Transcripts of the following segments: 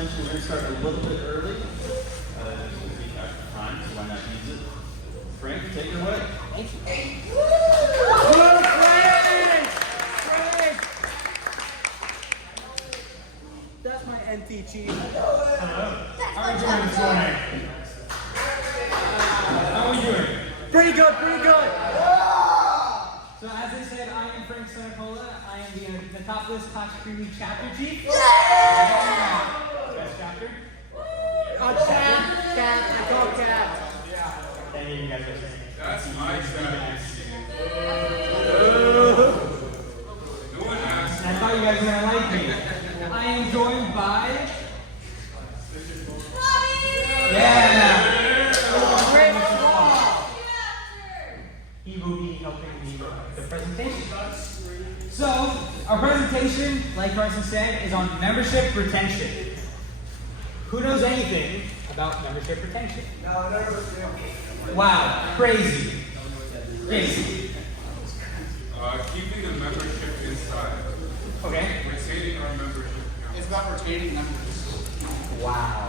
essentially, we're going to start a little bit early. This will be extra time, so why not use it? Frank, take it away. Thank you. Frank! That's my NT chief. Hello. How are you doing this morning? How are we doing? Pretty good, pretty good. So as I said, I am Frank Sanacola. I am the Metropolis Koch Creamy chapter chief. Best chapter? Cat, I call cat. Thank you guys are saying. That's my chapter. No one asked. I thought you guys were going to like me. I am joined by... Yeah! He will be helping me with the presentation. So, our presentation, like Carson said, is on membership retention. Who knows anything about membership retention? No, none of us do. Wow, crazy. Crazy. Keeping the membership inside. Okay. Retaining our membership. It's about retaining members. Wow.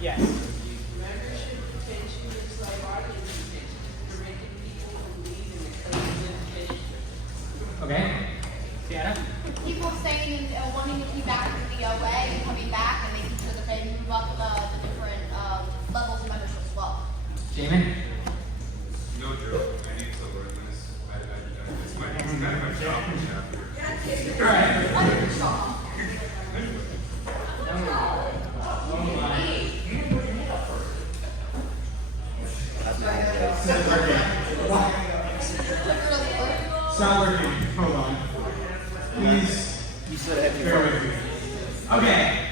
Yes. Membership retention is like audience retention. You're making people believe in the claims education. Okay. Sienna? People staying and wanting to keep back from the OA and coming back and making sure that they move up the different levels of membership as well. Jamin? No joke. I need to learn this. It's kind of my job chapter. Alright. It's not working. Hold on. Please. You said Bear with me. Okay.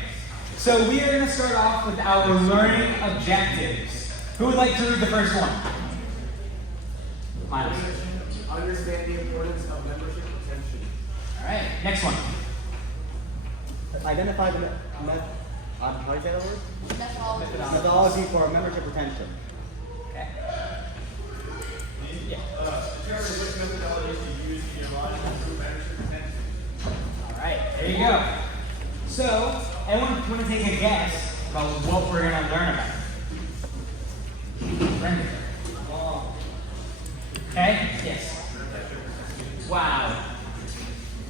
So we are going to start off with our learning objectives. Who would like to read the first one? Miles. Understand the importance of membership retention. Alright. Next one. Identify the how do you say that word? Methodology for membership retention. Okay. Yeah. Determine which methodology you use in your line to improve membership retention. Alright, there you go. So, everyone want to take a guess about what we're going to learn about. Brendan. Okay? Yes. Wow.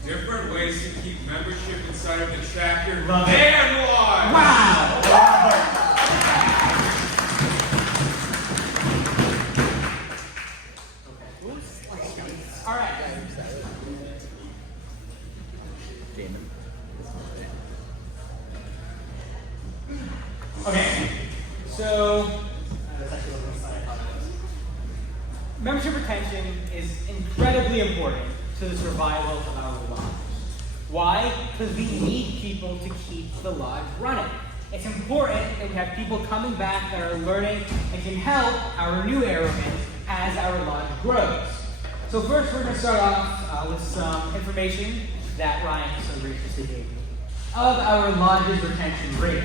Different ways to keep membership inside of the chapter. Love it. And why? Wow! Alright. Okay, so membership retention is incredibly important to the survival of our lodge. Why? Because we need people to keep the lodge running. It's important that we have people coming back that are learning and can help our new airmen as our lodge grows. So first we're going to start off with some information that Ryan so graciously gave me of our lodge's retention rate.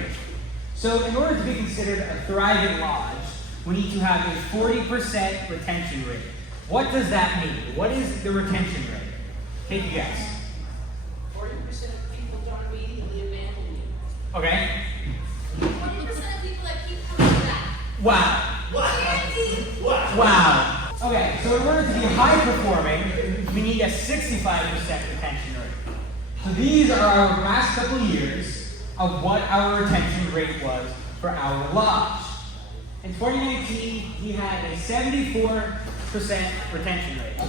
So in order to be considered a thriving lodge, we need to have a 40% retention rate. What does that mean? What is the retention rate? Take a guess. 40% of people don't immediately abandon you. Okay? 20% of people that keep coming back. Wow. Wow. Okay, so in order to be high performing, we need a 65% retention rate. So these are our last couple of years of what our retention rate was for our lodge. In 2019, we had a 74% retention rate.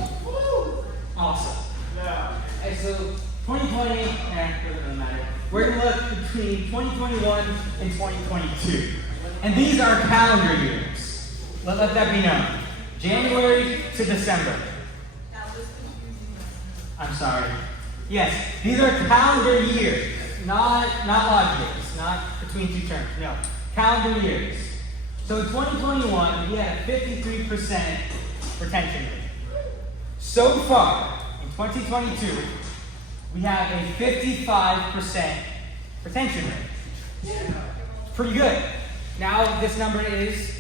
Awesome. Yeah. And so 2020, doesn't matter. We're going to look between 2021 and 2022. And these are calendar years. Let that be known. January to December. I'm sorry. Yes, these are calendar years, not lodge years, not between two terms. No, calendar years. So in 2021, we had a 53% retention rate. So far, in 2022, we have a 55% retention rate. Pretty good. Now this number is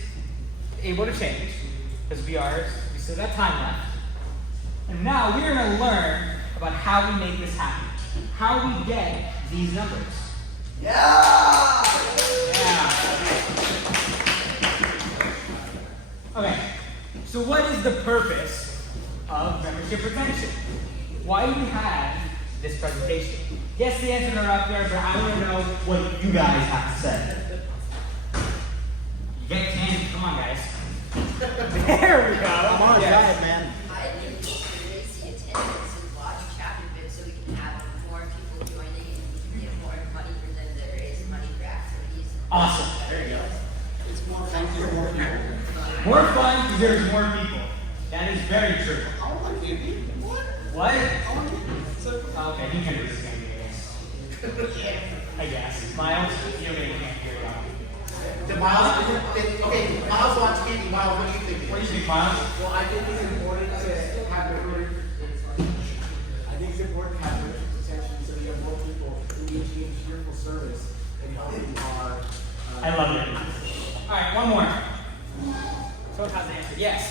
able to change because we still got time left. And now we're going to learn about how we make this happen, how we get these numbers. Yeah! Okay, so what is the purpose of membership retention? Why do we have this presentation? Yes, the answers are up there, but I want to know what you guys have to say. You get candy, come on guys. There we go. I'm on a diet, man. I think we should raise the attendance and watch chapter bits so we can have more people joining and we can get more money for them to raise money for activities. Awesome. There you go. It's more fun for more people. More fun because there's more people. That is very true. What? Okay, he can do this game, I guess. Miles, you can't hear it. The Miles, okay, Miles wants candy. Miles, what do you think? What do you think, Miles? Well, I think it's important to have membership retention so we have more people engaging in cheerful service and helping our. I love it. All right, one more. Someone has the answer. Yes.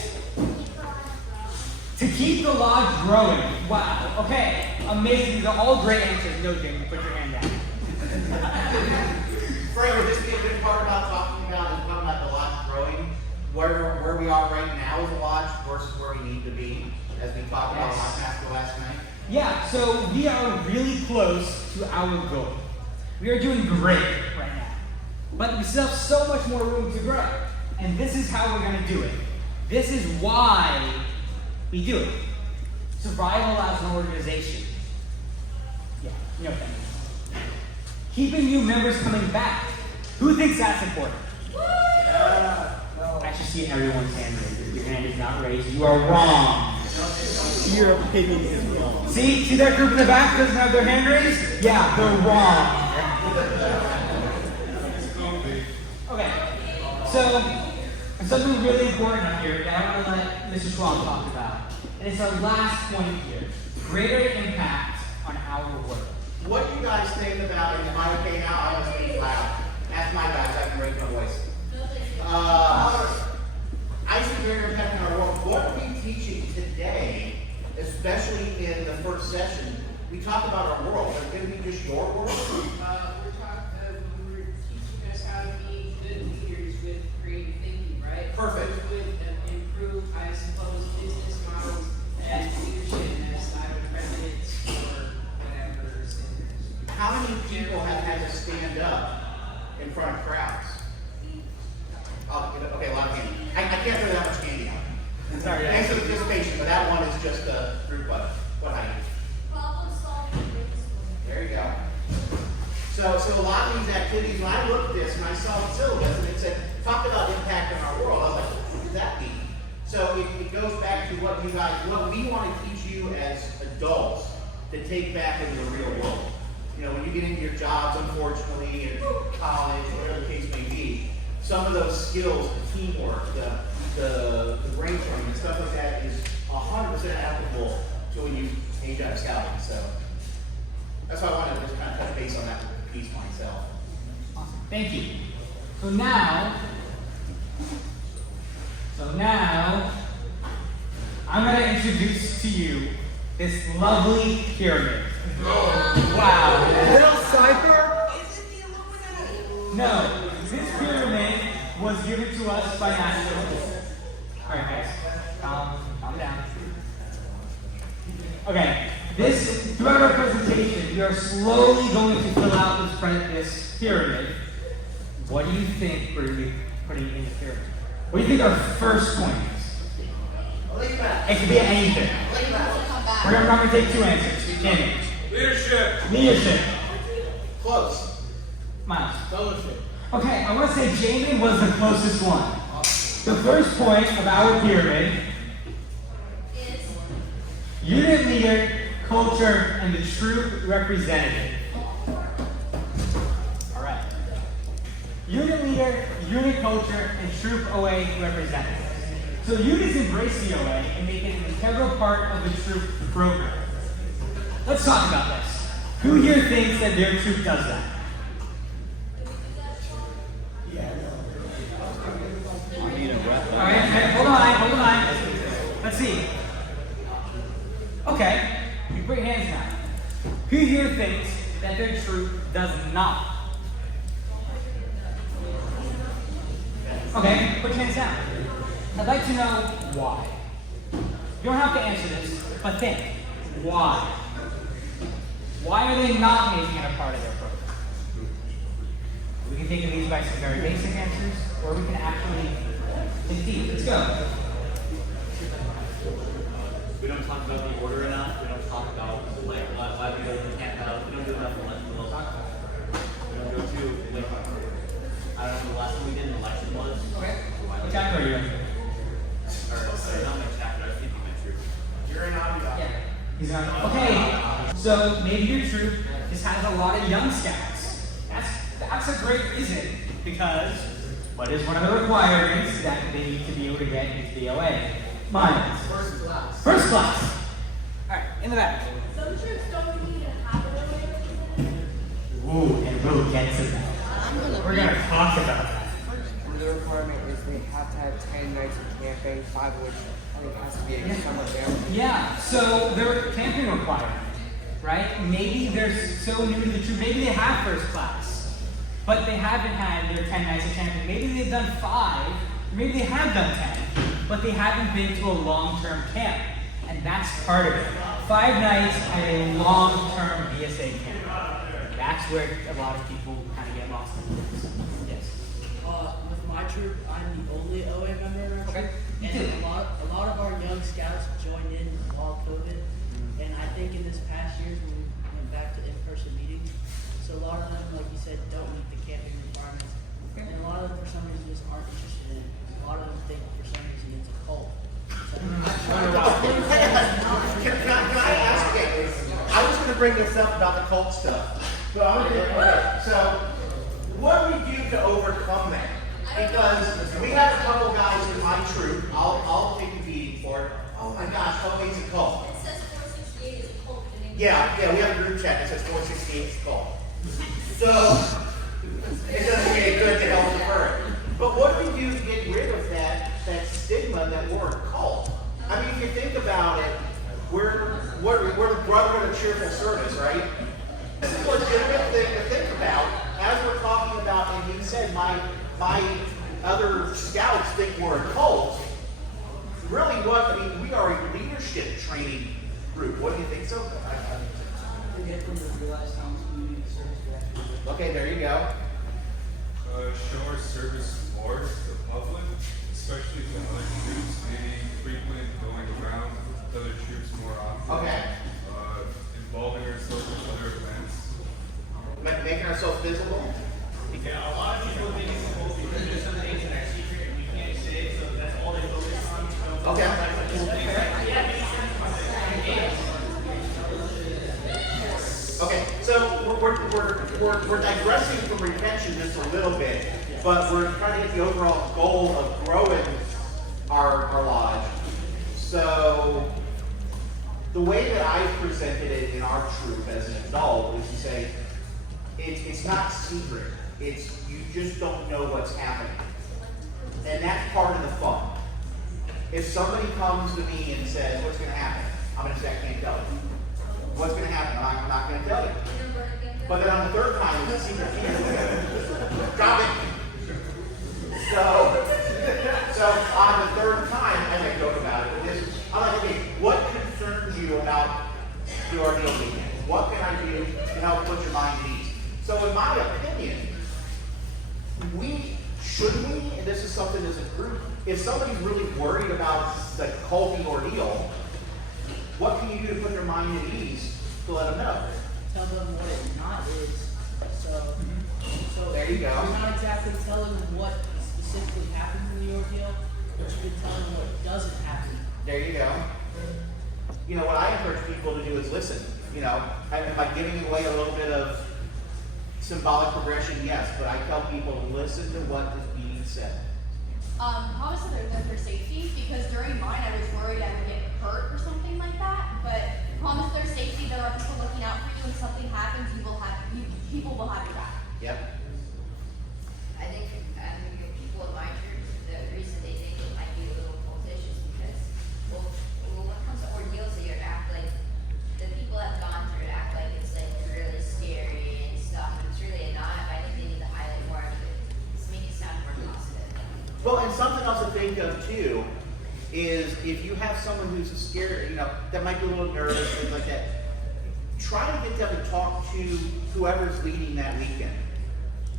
To keep the lodge growing. Wow. Okay. Amazing. These are all great answers. No, Jim, put your hand down. Frank, would this be a good part about talking about the lodge growing? Where we are right now as a lodge versus where we need to be, as we talked about after last night? Yeah, so we are really close to our goal. We are doing great right now. But we still have so much more room to grow. And this is how we're going to do it. This is why we do it. Survival as an organization. Yeah, no thanks. Keeping new members coming back. Who thinks that's important? I should see everyone's hand raised. If your hand is not raised, you are wrong. Your opinion is wrong. See that group in the back doesn't have their hand raised? Yeah, they're wrong. Okay, so something really important up here that I want to let Mr. Schwab talk about. And it's our last point here. Greater impact on our work. What do you guys think about, and am I okay now? I don't speak loud. Ask my guys, I can raise my voice. I see greater impact on our work. What are we teaching today, especially in the first session? We talk about our world. Is it going to be just your world? We were teaching us how to be good leaders with creative thinking, right? Perfect. With improved, I suppose, business models and leadership as either presidents or whatever. How many people have had to stand up in front of crowds? Okay, a lot of candy. I can't throw that much candy out. Sorry, Thanks for the participation, but that one is just a group of what I need. Problem solving. There you go. So a lot of these activities, when I looked at this and I saw the syllabus and it said, talk about impact on our world, I was like, what does that mean? So it goes back to what we want to teach you as adults to take back into the real world. You know, when you get into your jobs, unfortunately, in college, whatever the case may be, some of those skills, the teamwork, the brainstorming, and stuff like that is 100% applicable to when you age out of scouting. So that's why I wanted to just kind of touch base on that piece myself. Awesome. Thank you. So now, I'm going to introduce to you this lovely pyramid. Wow. Little cipher? No, this pyramid was given to us by naturalists. All right, guys, calm down. Okay, throughout our presentation, we are slowly going to fill out this pyramid. What do you think we're going to be putting in the pyramid? What do you think our first point is? It could be anything. I'm going to take two answers. Image. Leadership. Close. Miles. Fellowship. Okay, I want to say Jamin was the closest one. The first point of our pyramid is unit leader, culture, and the troop representative. All right. Unit leader, unit culture, and troop OA representative. So units embrace the OA and make it an integral part of the troop program. Let's talk about this. Who here thinks that their troop does that? Alright, hold on. Let's see. Okay, you put your hands down. Who here thinks that their troop does not Okay, put your hands down. I'd like to know why. You don't have to answer this, but think. Why? Why are they not making it a part of their program? We can think of these by some very basic answers, or we can actually think deep. Let's go. We don't talk about the order enough. We don't talk about like why we go to the camp out. We don't do enough we'll talk about it. We don't go to like I don't know the last one we did an election was. Okay. What chapter are you in? Or not my chapter, I was thinking my troop. You're in Abiyah. Yeah. He's on. Okay. So maybe your troop just has a lot of young scouts. That's a great reason because what is one of the requirements that they need to be able to get into the OA? Mine. First class. First class. All right, in the back. Some troops don't need to have it. Ooh, and we'll get to that. We're gonna talk about that. The requirement is they have to have 10 nights of camping, 5 of which I think has to be a summer camp. Yeah, so their camping requirement, right? Maybe they're so new to the troop, maybe they have first class, but they haven't had their 10 nights of camping. Maybe they've done 5, or maybe they have done 10, but they haven't been to a long-term camp, and that's part of it. 5 nights at a long-term BSA camp. That's where a lot of people kind of get lost in this. Yes. With my troop, I'm the only OA member in our troop, Okay. and a lot of our young scouts joined in while COVID, and I think in this past year when we went back to in-person meetings, so a lot of them, like you said, don't meet the camping requirements, and a lot of them for some reason just aren't interested in it. A lot of them think for some reason it's a cult. So, Can I ask you? I was going to bring this up about the cult stuff, but I'm going to okay. So, what do we do to overcome that? Because we have a couple guys in my troop. I'll take the beating for it. Oh my gosh, OA's a cult. It says 468 is a cult. Yeah, we have a group chat that says 468 is a cult. So, it doesn't make it good to help the bird. But what do we do to get rid of that stigma that we're a cult? I mean, if you think about it, we're the brotherhood of cheerful service, right? This is a legitimate thing to think about as we're talking about, and he said my other scouts think we're a cult. Really we are a leadership training group. What do you think so? Okay, there you go. Show our service more to the public, especially when other troops maybe frequent going around with other troops more often. Okay. Involving ourselves in other events. Making ourselves visible. Yeah, a lot of people think it's supposed to be just some things that are secret and you can't say, so that's all they focus on. Okay. Okay, so we're digressing from retention just a little bit, but we're trying to get the overall goal of growing our lodge. So the way that I presented it in our troop as an adult is to say, it's not secret. It's you just don't know what's happening. And that's part of the fun. If somebody comes to me and says, what's going to happen? I'm going to say, I can't tell you. What's going to happen? I'm not going to tell you. But then on the third time, it's a secret here. Drop it. So on the third time, I make a joke about it. I'm like, okay, what concerns you about the ordeal weekend? What can I do to help put your mind at ease? So in my opinion, and this is something as a group, if somebody's really worried about the culty ordeal, what can you do to put their mind at ease to let them know? tell them what it not is. So There you go. You're not exactly telling them what specifically happens in the ordeal, but you can tell them what doesn't happen. There you go. You know, what I encourage people to do is listen. You know, am I giving away a little bit of symbolic progression? Yes, but I tell people to listen to what is being said. Obviously they're there for safety, because during mine I was worried I would get hurt or something like that, but promise their safety, there are people looking out for you. When something happens, people will have your back. Yep. I think people in my church, the reason they think it might be a little cultish is because, well, when it comes to ordeals, they act like, the people that have gone through it act like it's like really scary and stuff, and it's really not. I think they need to highlight more of it. Just make it sound more positive. Well, and something else to think of too is if you have someone who's scared, that might be a little nervous, things like that, try to get them to talk to whoever's leading that weekend.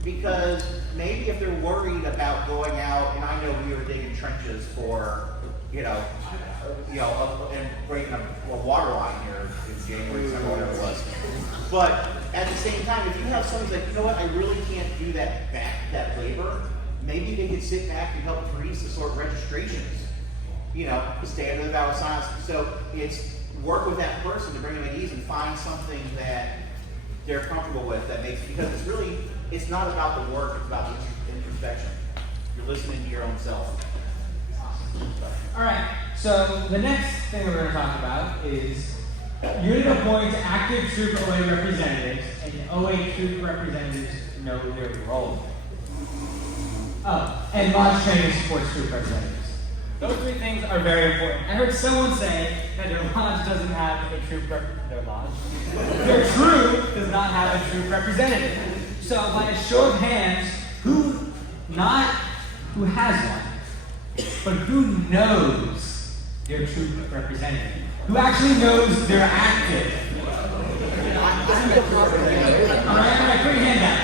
Because maybe if they're worried about going out, and I know we were digging trenches for, and breaking a water line here in January, December, whatever it was. But at the same time, if you have someone who's like, you know what, I really can't do that labor, maybe they could sit back and help Teresa sort registrations. Stay under the vow of silence. So it's work with that person to bring them at ease and find something that they're comfortable with that makes, because it's not about the work, it's about the introspection. You're listening to your own self. All right, so the next thing we're going to talk about is unit appoints active troop OA representatives, and OA troop representatives know their role. Oh, and lodge training supports troop representatives. Those three things are very important. I heard someone say that their lodge doesn't have a troop their troop does not have a troop representative. So by a show of hands, who has one, but who knows their troop representative? Who actually knows they're active? All right, put your hand down.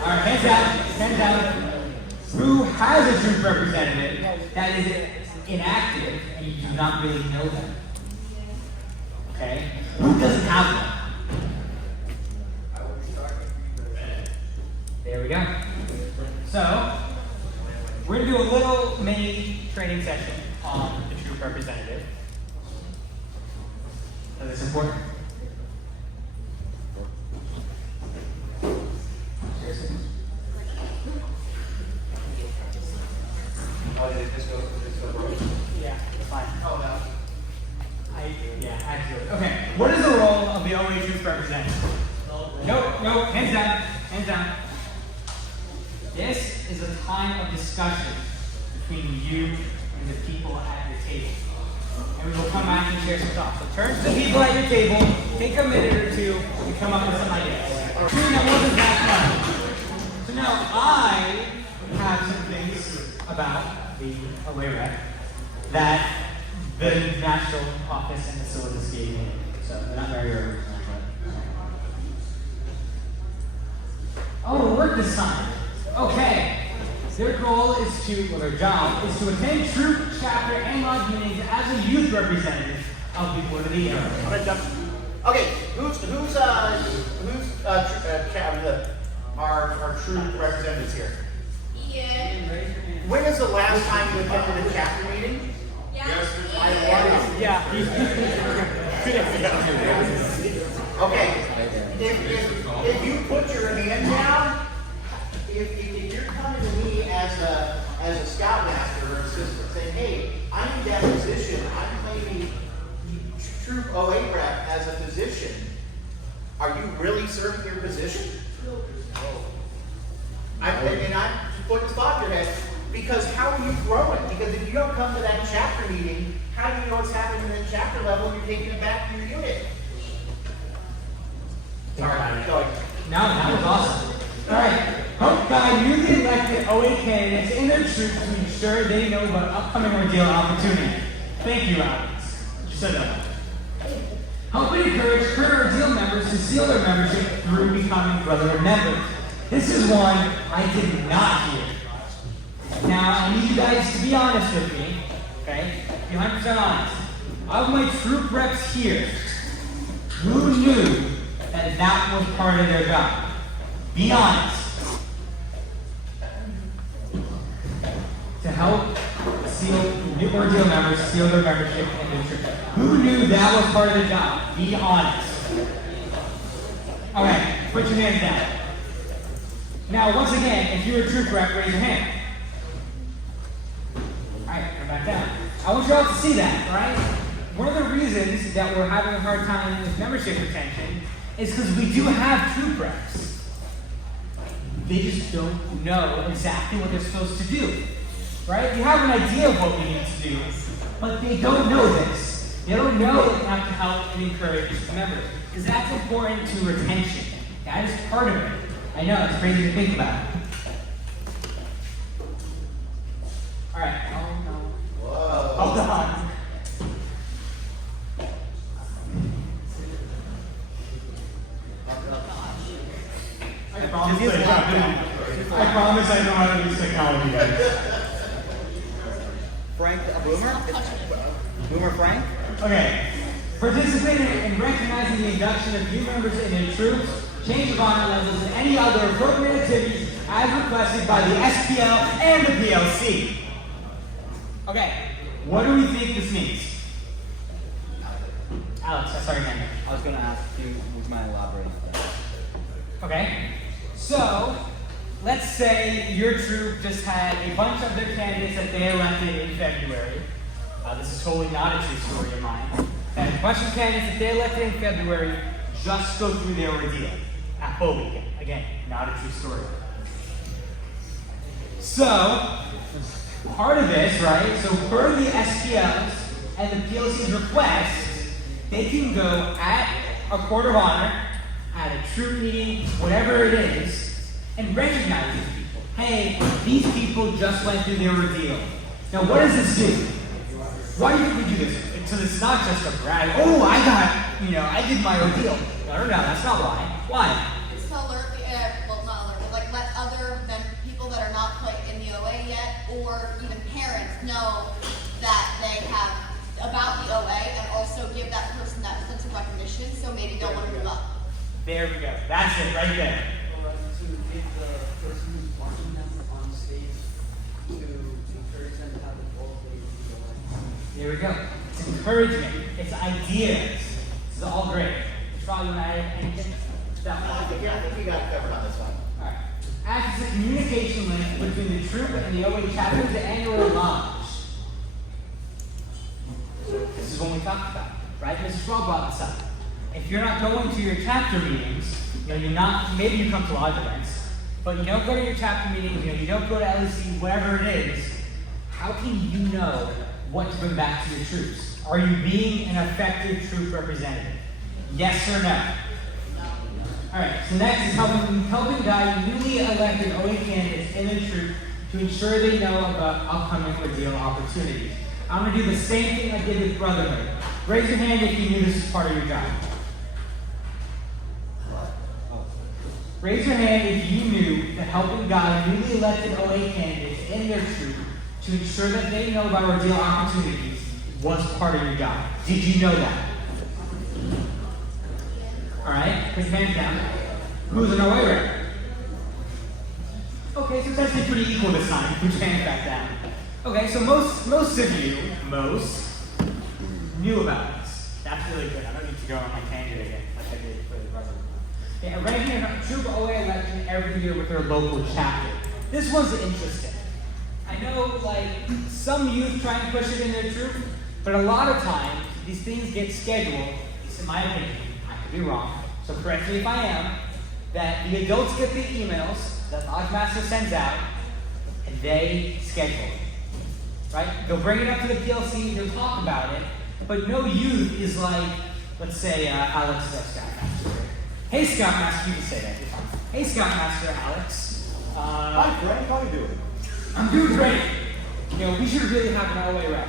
All right, hands down. Who has a troop representative that is inactive and you do not really know them? Okay? Who doesn't have one? There we go. So, we're going to do a little mini training session on the troop representative. So that's important. Seriously. Oh, did it just go broke? Yeah, it's fine. Oh, no. Actually. Okay, what is the role of the OA troop representative? Nope, hands down. This is a time of discussion between you and the people at your table. And we will come back and share some thoughts. So turn to the people at your table, take a minute or two, and come up with some ideas. Now, what does that mean? So now I have some things about the OA rep that the national office and the syllabus gave me. So they're not very original, but it'll work this time. Okay. Their goal is their job is to attend troop, chapter, and lodge meetings as a youth representative of the Board of the Era. I'm gonna jump. Okay, who's our troop representatives here? Ian. When is the last time you attended a chapter meeting? Yeah. Okay. If you put your hand down, if you're coming to me as a scoutmaster or assistant saying, hey, I need that position, I'm claiming troop OA rep as a position, are you really serving your position? And I'm putting this thought in your head, because how are you growing? Because if you don't come to that chapter meeting, how do you know what's happening in the chapter level and you're taking it back to your unit? Sorry, going. No, that was awesome. All right. Help guide newly elected OA candidates and their troops to ensure they know about upcoming ordeal opportunity. Thank you, Alex. You said that. Help and encourage current ordeal members to seal their membership through becoming brotherhood members. This is one I did not hear. Now, I need you guys to be honest with me, okay? Be 100% honest. Of my troop reps here, who knew that was part of their job? Be honest. To help new ordeal members seal their membership in the troop. Who knew that was part of the job? Be honest. Okay, put your hands down. Now, once again, if you're a troop rep, raise your hand. Alright, come back down. I want you all to see that, right? One of the reasons that we're having a hard time with membership retention is because we do have troop reps. They just don't know exactly what they're supposed to do. Right? You have an idea of what we need to do, but they don't know this. They don't know that they have to help and encourage members. Because that's important to retention. That is part of it. I know, it's crazy to think about. know how to use technology, guys. Frank, a boomer? Boomer Frank? Okay. Participate in recognizing the induction of new members in their troops, change of honor levels, and any other appropriate activities as requested by the SPL and the PLC. Okay. What do we think this means? Alex, I saw your hand. I was gonna ask you, would you mind elaborating on that? Okay. So, let's say your troop just had a bunch of their candidates that they elected in February. This is totally not a true story of mine. And a bunch of candidates that they elected in February just go through their ordeal at bow weekend. Again, not a true story. So, part of this, right? So, per the SPL's and the PLC's request, they can go at a court of honor, at a troop meeting, whatever it is, and recognize these people. Hey, these people just went through their ordeal. Now, what does this do? Why do you think we do this? So this is not just a brag. Oh, I did my ordeal. No, that's not why. Why? It's to alert, well, not alert, but like let other people that are not quite in the OA yet, or even parents know that they have about the OA, and also give that person that sense of recognition, so maybe they'll want to move up. There we go. That's it right there. Or to give the person who's watching them on stage to encourage them to have the goal they do. There we go. It's encouragement. It's ideas. This is all great. Charlie, you want to add anything? I think you got it covered on this one. Alright. Acts as a communication link between the troop and the OA chapter of the annual lodge. This is what we talked about, right? Mrs. Schwab brought this up. If you're not going to your chapter meetings, maybe you come to lodge events, but you don't go to your chapter meetings, you don't go to LLD, whatever it is, how can you know what to bring back to your troops? Are you being an effective troop representative? Yes or no? Alright, so next is helping guide newly elected OA candidates in the troop to ensure they know about upcoming ordeal opportunities. I'm going to do the same thing I did with Brotherhood. Raise your hand if you knew this was part of your job. Raise your hand if you knew that helping guide newly elected OA candidates in their troop to ensure that they know about ordeal opportunities was part of your job. Did you know that? Alright, put your hands down. Who's an OA rep? Okay, so it's actually pretty equal this time. Put your hands back down. Okay, so most of you knew about this. That's really good. I don't need to go on my tangent again, like I did for the rest of them. Yeah, ranking a troop OA election every year with their local chapter. This one's interesting. I know, some youth try and push it in their troop, but a lot of times, these things get scheduled, at least in my opinion, I could be wrong, so correct me if I am, that the adults get the emails that the Lodge Master sends out, and they schedule it. Right? They'll bring it up to the PLC, they'll talk about it, but no youth is like, let's say, Alex is our Scoutmaster. Hey, Scoutmaster, you can say that. Hey, Scoutmaster Alex. Hi, Frank, how you doing? I'm doing great. We should really have an OA rep,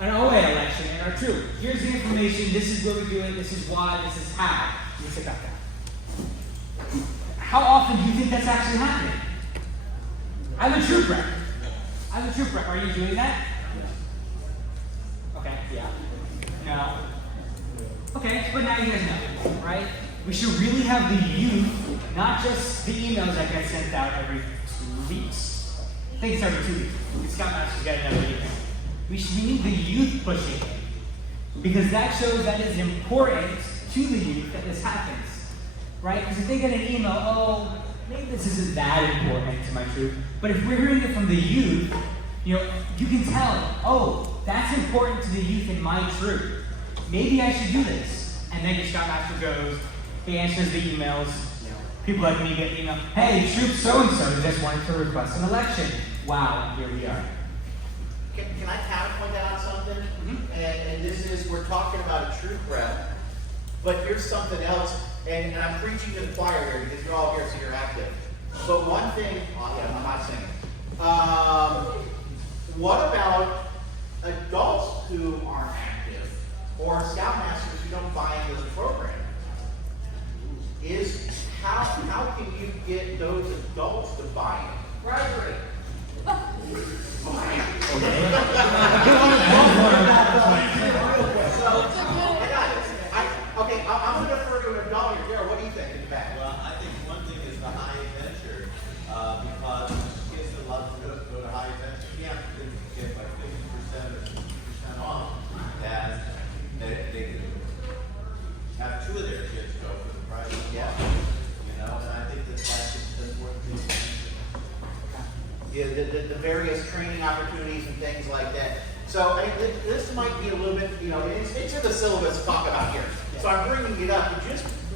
an OA election in our troop. Here's the information, this is where we do it, this is why, this is how. You sit back down. How often do you think that's actually happening? I'm a troop rep. Are you doing that? Okay, yeah. No. Okay, but now you guys know, right? We should really have the youth, not just the emails that get sent out every 2 weeks. I think it's every 2 weeks. The Scoutmaster's got another email. We need the youth pushing it. Because that shows that it's important to the youth that this happens. Right? Because if they get an email, maybe this isn't that important to my troop. But if we're hearing it from the youth, you can tell, that's important to the youth in my troop. Maybe I should do this. And then your Scoutmaster goes, he answers the emails. People like me get email, hey, troop so-and-so just wanted to request an election. Wow, here we are. Can I counterpoint out something? Mm-hmm. And this is, we're talking about a troop rep, but here's something else, and I'm preaching to the choir here because you're all here, so you're active. But one thing, I'm not saying. What about adults who aren't active, or Scoutmasters who don't buy into the program? how can you get those adults to buy in? Bribery. I got it. I'm going to defer to an adult here. Darryl, what do you think in the back? Well, I think one thing is the high adventure, because kids that love to go to high adventure camp get like 50% or 60% off, and they can have two of their kids go for the price of one. You know, and I think that's worth doing. Yeah, the various training opportunities and things like that. So I mean, this might be a little bit, it's in the syllabus to talk about here. So I'm bringing it up. But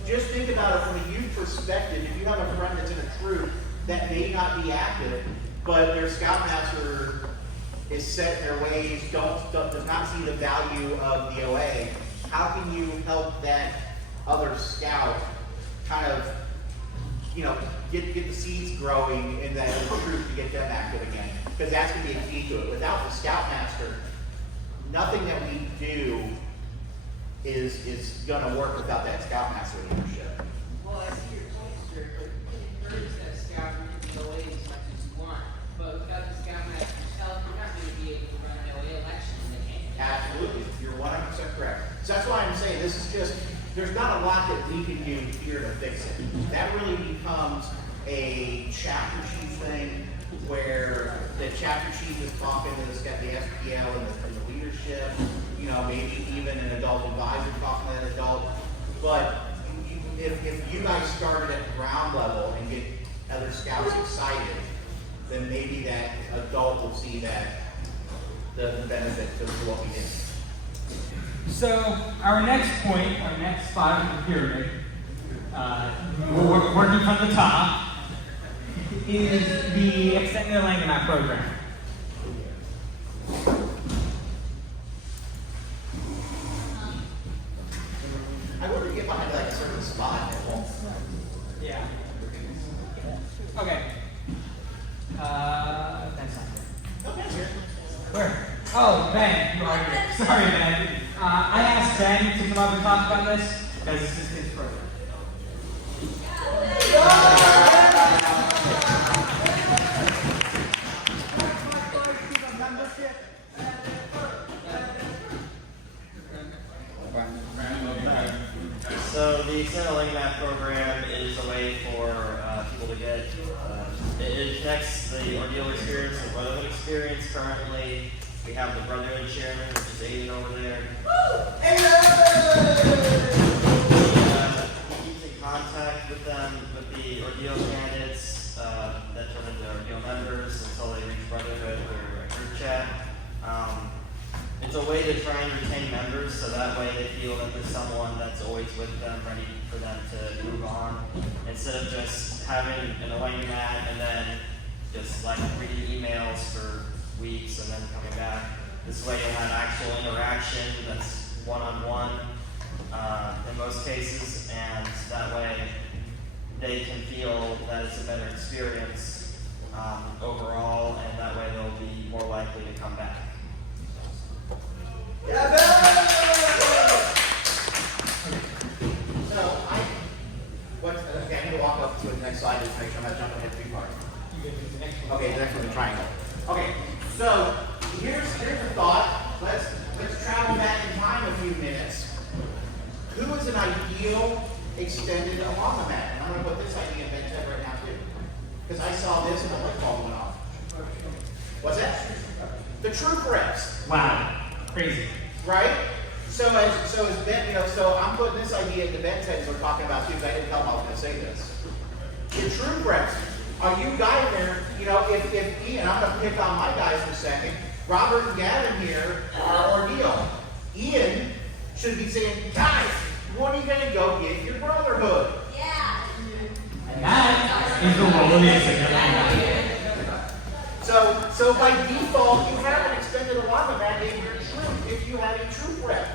just think about it from a youth perspective. If you have a friend that's in a troop that may not be active, but their scoutmaster is set in their ways, does not see the value of the OA, how can you help that other scout kind of, get the seeds growing in that troop to get them active again? Because that's going to be a key to it. Without the scoutmaster, nothing that we do is going to work without that scoutmaster leadership. Well, I see your point, sir, but you can encourage that scout to do OA as much as you want. But without the scoutmaster yourself, you're not going to be able to run an OA election in the game. Absolutely. You're 100% correct. So that's why I'm saying this is just, there's not a lot that we can do here to fix it. That really becomes a chapter chief thing where the chapter chief is talking to the SPL and the leadership, maybe even an adult advisor talking to that adult. But if you guys started at the ground level and get other scouts excited, then maybe that adult will see that the benefit to what we did. So our next point, our next spot in the pyramid, we're working from the top, is the Extended Language Map program. I wonder if I had like a certain spot. Yeah. Okay. That's not good. Okay, here. Where? Oh, Ben, you are here. Sorry, Ben. I asked Ben to come up and talk about this because this is his program. So the Extended Language Map program is a way for people to get, it connects the ordeal experience, the brotherhood experience. Currently, we have the brotherhood chairman, which is Aiden over there. He keeps in contact with them, with the ordeal candidates that turn into ordeal members until they reach brotherhood or a group chat. It's a way to try and retain members, so that way they feel that there's someone that's always with them, ready for them to move on, instead of just having an away mat and then just like reading emails for weeks and then coming back. This way you'll have actual interaction that's one-on-one in most cases, and that way they can feel that it's a better experience overall, and that way they'll be more likely to come back. So I need to walk up to the next slide just to make sure I'm not jumping ahead too far. Okay, the next one's a triangle. Okay, so here's a thought. Let's travel back in time a few minutes. Who is an ideal extended along the map? And I'm going to put this idea in bed right now too, because I saw this and the light bulb went off. What's that? The troop reps. Wow. Crazy. Right? So as Ben, so I'm putting this idea into Ben's head as we're talking about too, because I didn't tell him I was going to say this. The troop reps, are you guys there, if Ian, I'm going to pick on my guys for a second, Robert and Gavin here are ordeal. Ian should be saying, guys, when are you going to go get your brotherhood? Yeah. And that is the role of the Extended Language Map. So by default, you have an extended alignment map in your troop if you have a troop rep.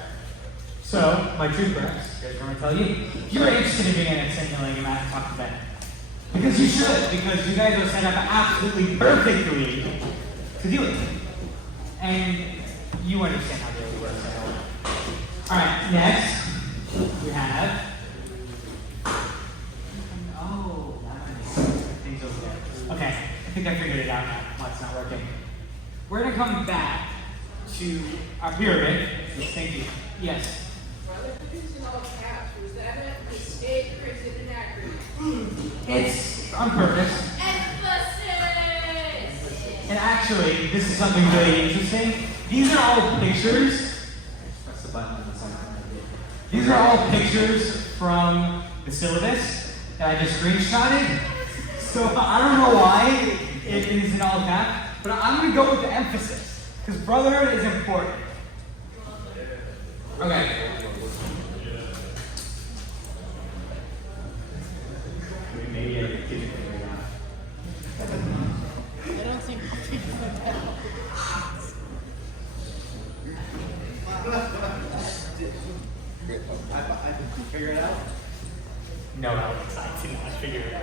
So, my troop reps, here's what I'm going to tell you. If you're interested in being an Extended Language Map, talk to Ben. Because you should, because you guys are set up absolutely perfectly to do it. And you understand how it works. Alright, next, we have... think I figured it out now. Why it's not working. We're gonna come back to our pyramid. Thank you. Yes. Brother, this in all caps. Was that a mistake or is it inaccurate? It's on purpose. Emphasis! And actually, this is something really interesting. These are all pictures. Press the button on the side. These are all pictures from the syllabus that I just screenshotted. So I don't know why it is in all caps, but I'm gonna go with the emphasis because brotherhood is important. Okay. Maybe I could figure it out. I don't think Figure it out. No, Alex, I did not figure it out.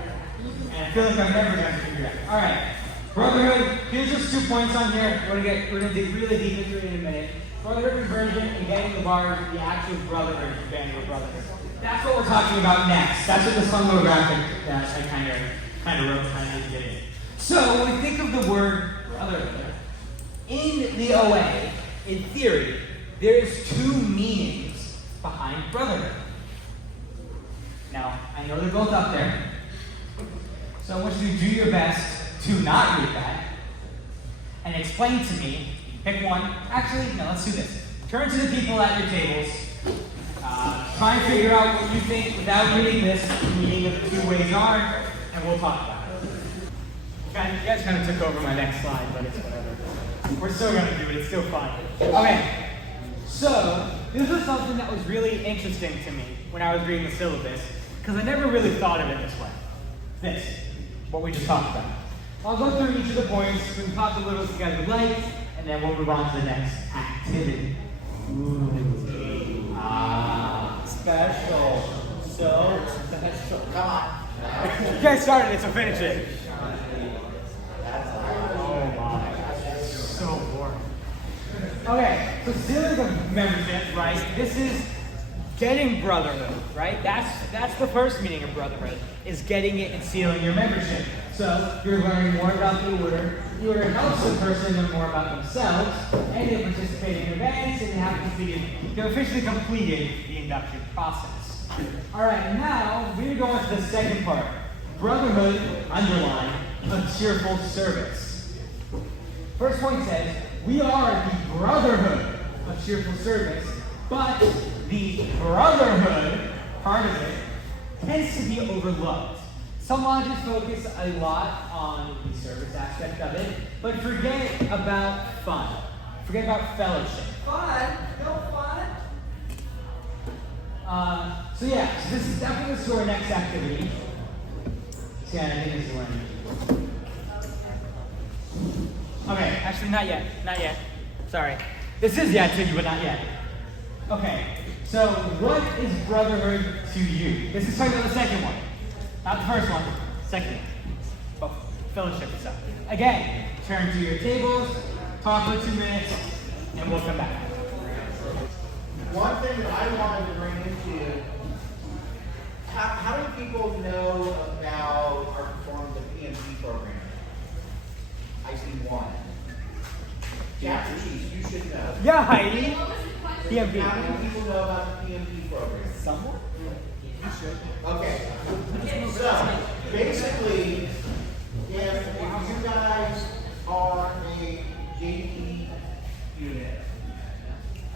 And I feel like I'm never gonna figure it out. Alright. Brotherhood, here's just 2 points on here. We're gonna dig really deep into it in a minute. Brotherhood conversion and getting the bar, the actual brotherhood, band of brotherhood. That's what we're talking about next. That's what this fun little graphic that I kind of wrote to get in. So when we think of the word brotherhood, in the OA, in theory, there's 2 meanings behind brotherhood. Now, I know they're both up there, so I want you to do your best to not read that and explain to me, pick one. Actually, no, let's do this. Turn to the people at your tables, try and figure out what you think without reading this, the meaning of the 2 ways are, and we'll talk about it. You guys kind of took over my next slide, but it's whatever. We're still going to do it, it's still fun. Okay, so this was something that was really interesting to me when I was reading the syllabus, because I never really thought of it this way. This, what we just talked about. I'll go through each of the points, we can talk a little if you guys would like, and then we'll move on to the next activity. Ooh. Ah, special. So special. Come on. You guys started it, so finish it. Oh my. So boring. Okay, so sealing of membership, right? This is getting brotherhood, right? That's the first meaning of brotherhood, is getting it and sealing your membership. So you're learning more about the order. The order helps the person learn more about themselves, and they participate in events, and they've officially completed the induction process. All right, now we're going to the second part. Brotherhood, underline, of cheerful service. First point says, we are the brotherhood of cheerful service, but the brotherhood part of it tends to be overlooked. Some lodges focus a lot on the service aspect of it, but forget about fun. Forget about fellowship. Fun? No fun? So this is definitely to our next activity. I think this is one. Okay, actually not yet. Not yet. Sorry. This is the activity, but not yet. Okay, so what is brotherhood to you? This is talking about the second one. Not the first one, second one. Oh, fellowship and stuff. Again, turn to your tables, talk for 2 minutes, and we'll come back. One thing that I wanted to bring into, how many people know about or perform the PMP program? I see one. Chapter Chiefs, you should know. Yeah, Heidi. PMP. How many people know about the PMP program? Someone? You should. Okay. So, basically, if you guys are a JD unit,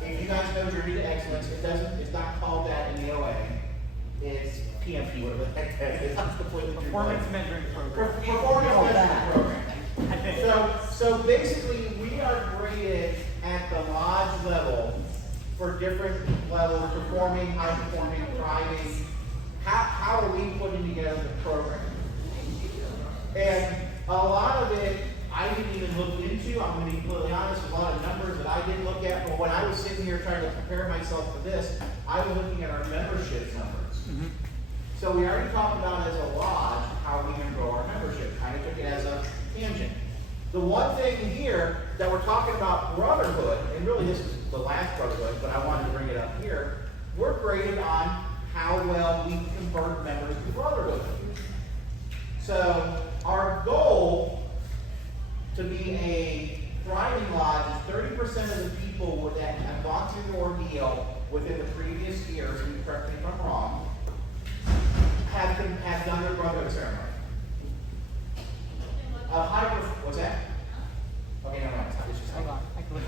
if you guys know Journey to Excellence, it's not called that in the OA. It's PMP, whatever the heck that is. It's completely Performance measuring program. Performance measuring program. I think. So basically, we are graded at the lodge level for different levels, performing, high performing, thriving. How are we putting together the program? And a lot of it, I didn't even look into. I'm going to be completely honest, a lot of numbers that I didn't look at. But when I was sitting here trying to prepare myself for this, I was looking at our membership numbers. Mm-hmm. So we already talked about as a lodge how we can grow our membership. Kind of took it as a tangent. The one thing here that we're talking about brotherhood, and really this is the last brotherhood, but I wanted to bring it up here. We're graded on how well we convert members to brotherhood. So our goal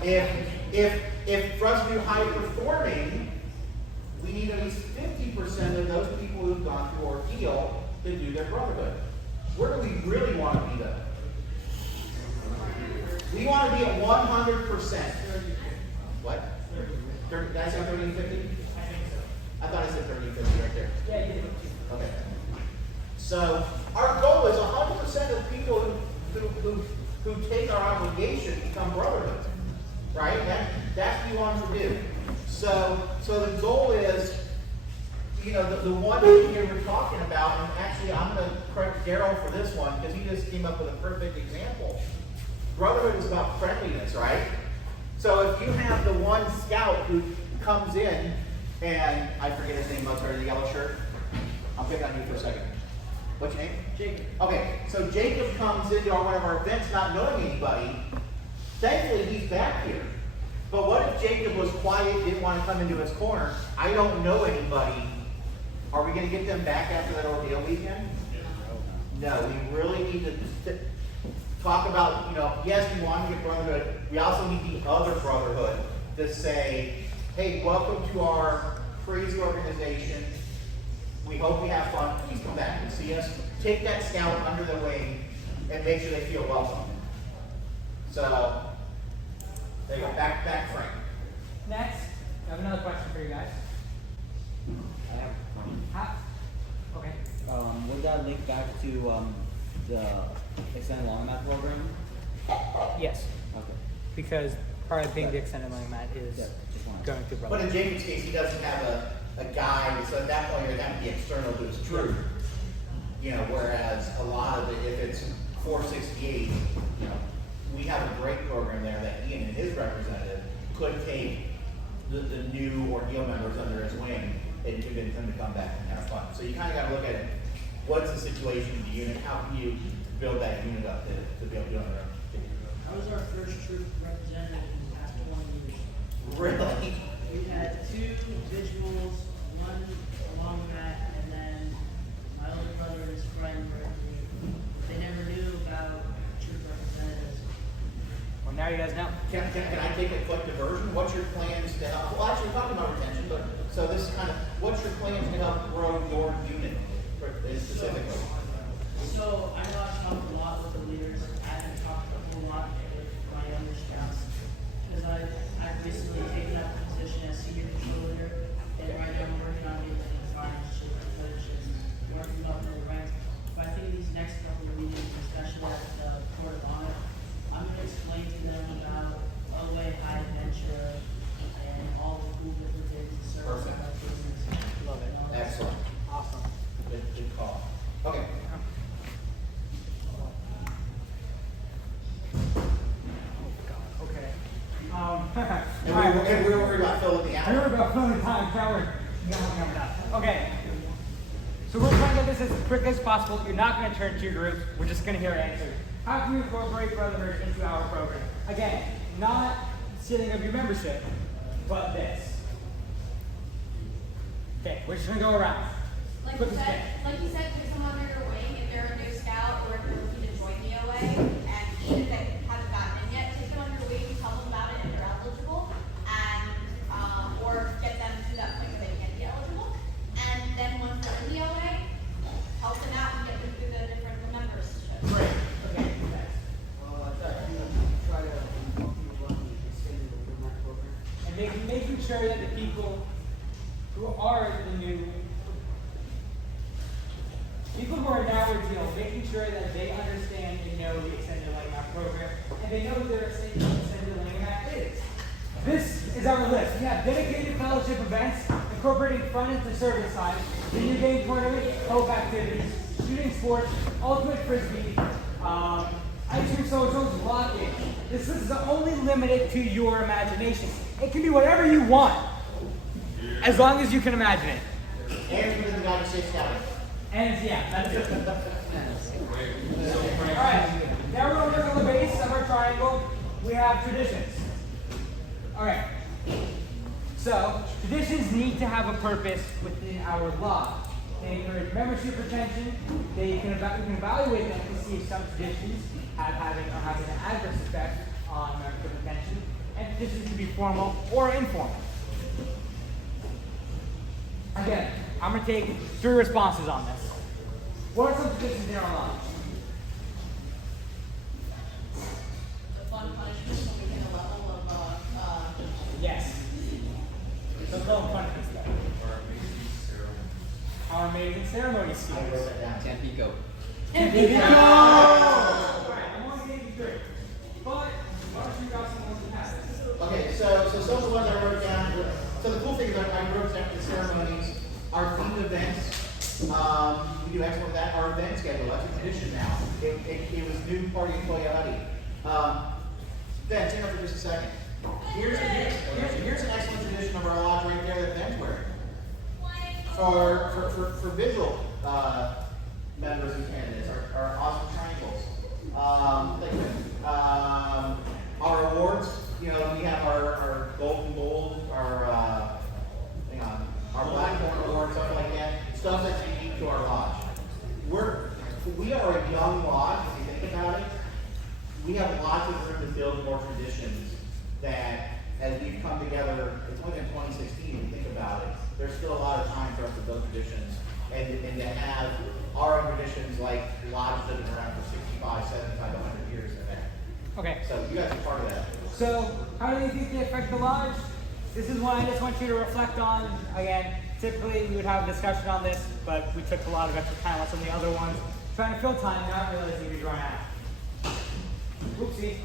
If for us to do high performing, we need at least 50% of those people who've gone through ordeal to do their brotherhood. Where do we really want to be though? We want to be at 100%. What? 30, did I say 30 and 50? I think so. I thought I said 30 and 50 right there. Yeah, you did. Okay. So our goal is 100% of people who take our obligation become brotherhood. Right? That's what we want to do. So the goal is, you know, the one thing here we're talking about, and actually I'm going to correct Daryl for this one because he just came up with a perfect example. Brotherhood is about friendliness, right? So if you have the one scout who comes in, and I forget his name, what's the yellow shirt? I'll pick on you for a second. What's your name? Jacob. Okay, so Jacob comes into one of our events not knowing anybody. Thankfully, he's back here. But what if Jacob was quiet, didn't want to come into his corner? I don't know anybody. Are we going to get them back after that ordeal weekend? No, we really need to talk about, you know, yes, we want to get brotherhood. We also need the other brotherhood to say, hey, welcome to our crazy organization. We hope we have fun. Please come back and see us. Take that scout under the wing and make sure they feel welcome. So, there you go. Back, Frank. Next, I have another question for you guys. Okay. Would that link back to the extended long math program? Yes, Okay. because part of being the extended learning mat is Yeah, just wanted to- going through But brotherhood. in Jacob's case, he doesn't have a guide, so at that point, you're going to have to be external to his troop. You know, whereas a lot of it, if it's 468, you know, we have a great program there that Ian and his representative could take the new ordeal members under his wing and convince them to come back and have fun. So you kind of got to look at what's the situation of the unit, how can you build that unit up to be able to do it on their own. I was our first troop representative in the past 20 years. Really? We had 2 visuals, 1 along that, and then my older brother and his friend were in the group. They never knew about troop representatives. Well, now you guys know. Can I take a quick diversion? What's your plans to help? Well, actually, we're talking about retention, but so this is kind of, what's your plans to help grow your unit specifically? So I know I've talked a lot with the leaders. I haven't talked a whole lot with my younger scouts because I've recently taken up the position as senior patrol leader, and right now I'm working on getting the partnership with coaches and working up in the ranks. But I think these next couple of meetings, especially at the Court of Honor, I'm going to explain to them about OA High Adventure and all the cool different things and service Perfect. our business. Love it. Excellent. Awesome. Good call. Okay. Okay. And we were worried about filling the We hour. were about filling time, Coward. Okay. So we're trying to get this as quick as possible. You're not going to turn to your groups. We're just going to hear answers. How can we incorporate brotherhood into our program? Again, not setting of your membership, but this. Okay, we're just going to go around. Like Quick you as said, can. take someone under your wing if they're a new scout or if they're looking to join the OA, and even if they haven't gotten in yet, take them under your wing, tell them about it if they're eligible, and or get them to that point where they can be eligible. And then once they're in the OA, help them out and get them through the different memberships. Great. Okay, next. I thought you would try to help you run the extended learning mat program. And making sure that the people who are the new people who are now ordeal, making sure that they understand and know the extended learning mat program, and they know what their extended learning mat is. This is our list. We have dedicated fellowship events, incorporating fun into the service side, video game tournament, hope activities, shooting sports, ultimate frisbee, ice cream socials, lock-in. This is only limited to your imagination. It can be whatever you want, as long as you can imagine it. And within the United States Scouting. And yeah, that's it. Alright, now we're going to look on the base of our triangle. We have traditions. Alright, so traditions need to have a purpose within our law. They encourage membership retention. We can evaluate them to see if some traditions are having an adverse effect on membership retention. And formal or informal. Again, I'm going to take 3 responses on this. What are some traditions in our lodge? The fun punishment when we hit a level of, Yes. Some little punishments there. Our amazing ceremony I students. wrote that down. Tampico. Tampico! Alright, I'm only giving you 3. But, why don't you guys some ones you have? Okay, so some of the ones I wrote down. So the cool thing is I wrote down the ceremonies, our themed events. We do excellent with that. Our event schedule, that's a tradition now. It was new party at Uh-To-Yeh-Hut-Tee. Ben, stand up for just a second. Here's an excellent tradition of our lodge right there that Ben's wearing. For visual members and candidates, our awesome triangles. Our awards, you know, we have our golden gold, our Blackthorn award, stuff like that. Stuff that's unique to our lodge. We are a young lodge, if you think about it. We have lots of room to build more traditions that, as we've come together, it's only been 2016, if you think about it. There's still a lot of time for us to build traditions and to have our own traditions like lodges that have been around for 65, 75, 100 years in that. Okay. So you guys are part of that. So, how do you think they affect the lodge? This is one I just want you to reflect on. Again, typically we would have a discussion on this, but we took a lot of extra time on some of the other ones. Trying to fill time, not realizing we'd run out. Oopsie.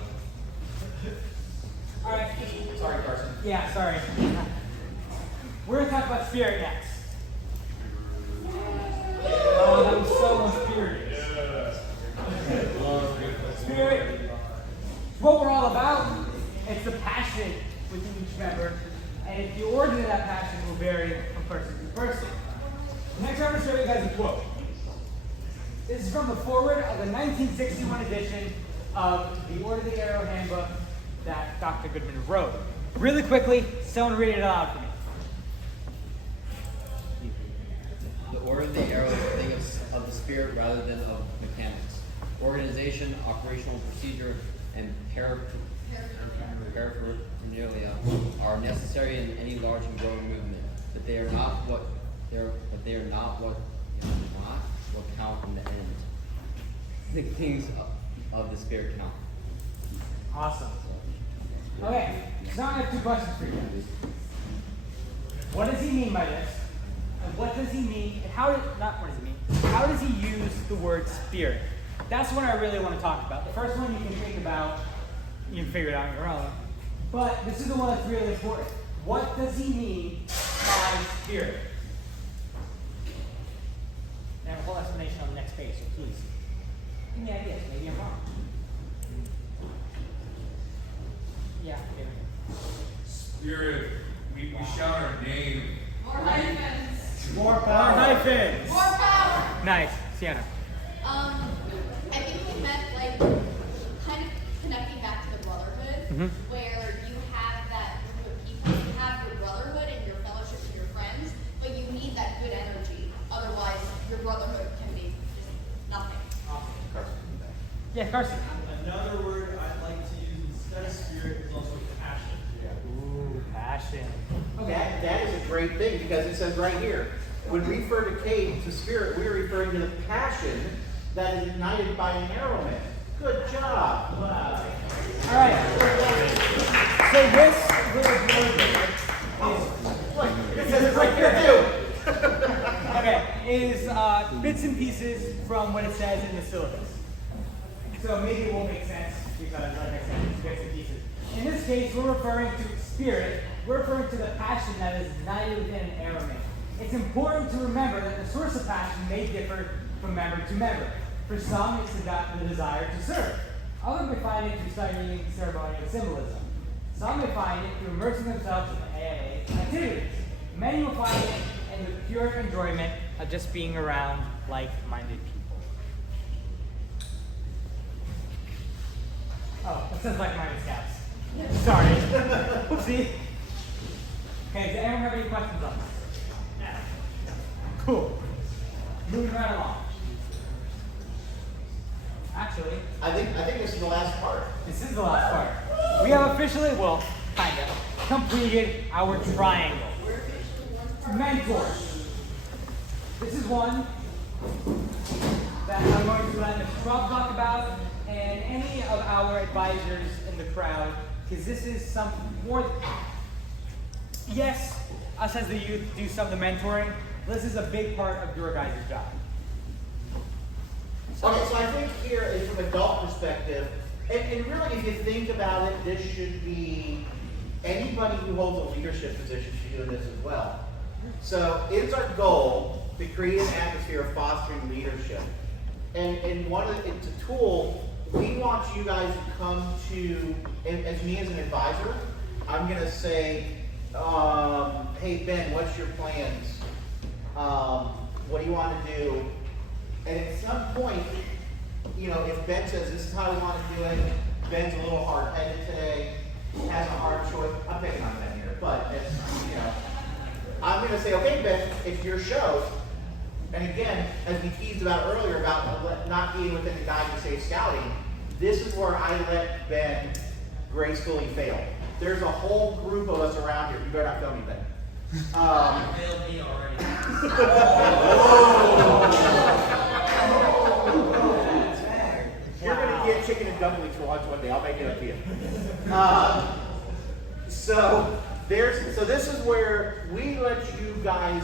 Alright. Sorry, Carson. Yeah, sorry. We're going to talk about spirit next. Oh, that was so spirited. Spirit is what we're all about. It's the passion within each member. And if the origin of that passion will vary from person to person. Next, I'm going to show you guys a quote. This is from the foreword of the 1961 edition of the Order of the Arrow Handbook that Dr. Goodman wrote. Really quickly, someone read it aloud for me. The Order of the Arrow is a thing of the spirit rather than of mechanics. Organization, operational procedure, and paraphernalia are necessary in any large and growing movement, but they are not what count in the end. The things of the spirit count. Awesome. Okay, so now I have 2 questions for you guys. What does he mean by this? And what does he mean? And how does he use the word spirit? That's what I really want to talk about. The first one you can think about, you can figure it out on your own. But this is the one that's really important. What does he mean by spirit? I have a whole explanation on the next page, so please give me ideas. Maybe I'm wrong. Yeah, maybe. Spirit, we shout our name. more hyphens. More power. Hyphens. More power. Nice. Sienna. I think he meant like kind of connecting back to the brotherhood, where you have that group of people, you have your brotherhood and your fellowship and your friends, but you need that good energy. Otherwise, your brotherhood can be just nothing. Yeah, Carson. Another word I'd like to use instead of spirit is also passion. Ooh, passion. Okay. That is a great thing because it says right here, when we refer to spirit, we're referring to the passion that is ignited by an arrowman. Good job. Wow. All right. So this little blurb It says it right here too. okay, is bits and pieces from what it says in the syllabus. So maybe it won't make sense because, like I said, it's bits and pieces. In this case, we're referring to spirit. We're referring to the passion that is ignited within an arrowman. It's important to remember that the source of passion may differ from member to member. For some, it's the desire to serve. Others may find it through studying ceremonial symbolism. Some may find it through immersing themselves in AIA activities. Many will find it in the pure enjoyment of just being around like-minded people. Oh, it says like-minded scouts. Sorry. Oopsie. Okay, does anyone have any questions on this? Cool. Moving right along. Actually, I think this is the last part. this is the last part. We have officially, well, kind of. completed our triangle. Mentors. This is one that I'm going to let Mr. Rob talk about and any of our advisors in the crowd, because this is some more. Yes, us as the youth do some of the mentoring. This is a big part of your guys' job. Okay, so I think here is from an adult perspective, and really if you think about it, this should be anybody who holds a leadership position should be doing this as well. So it's our goal to create an atmosphere of fostering leadership. And it's a tool, we want you guys to come to, as me as an advisor, I'm gonna say, hey Ben, what's your plans? What do you want to do? And at some point, you know, if Ben says this is how we want to do it, Ben's a little hard-headed today, has a hard choice. I'm picking on Ben here, but it's, you know, I'm going to say, okay, Ben, it's your show. And again, as we teased about earlier about not being within the guide to safe scouting, this is where I let Ben gracefully fail. There's a whole group of us around here. You better not fail me, Ben. Failed me already. You're going to get chicken and dumplings for lunch one day. I'll make it up to you. So this is where we let you guys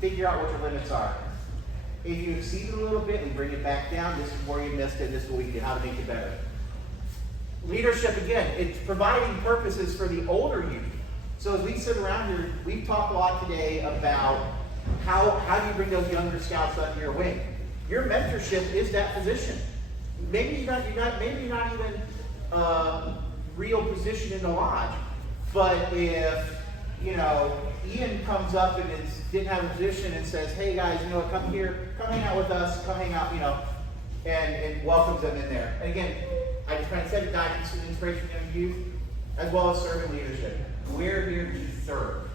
figure out what your limits are. If you exceed it a little bit, we bring it back down. This is where you missed it. This is what we do, how to make it better. Leadership, again, it's providing purposes for the older youth. So as we sit around here, we've talked a lot today about how do you bring those younger scouts under your wing. Your mentorship is that position. Maybe you're not even real position in the lodge, but if you know Ian comes up and didn't have a position and says, "Hey guys, you know what? Come here, come hang out with us, come hang out," you know, and welcomes them in there. And again, I just try to set a guidance and inspiration to youth, as well as servant leadership. We're here to serve.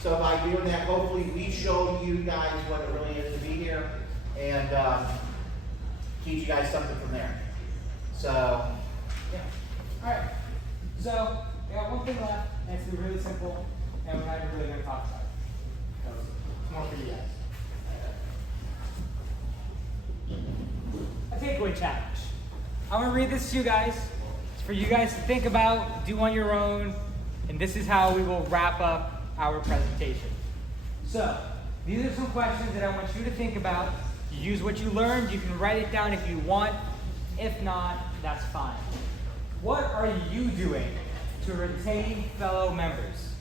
So by doing that, hopefully we show you guys what it really is to be here, and teach you guys something from there. So, Yeah. All right. So we got one thing left, and it's really simple, and we're not even really going to talk about it. So it's more for you guys. A takeaway challenge. I'm going to read this to you guys. It's for you guys to think about, do on your own, and this is how we will wrap up our presentation. So these are some questions that I want you to think about. You use what you learned. You can write it down if you want. If not, that's fine. What are you doing to retain fellow members?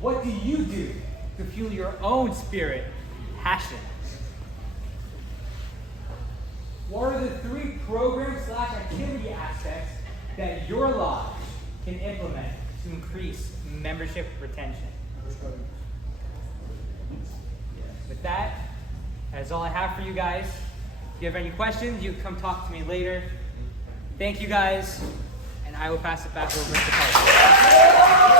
What do you do to fuel your own spirit, passion? What are the 3 program/activity aspects that your lodge can implement to increase membership retention? With that is all I have for you guys. If you have any questions, you can come talk to me later. Thank you guys, and I will pass it back over to Carl.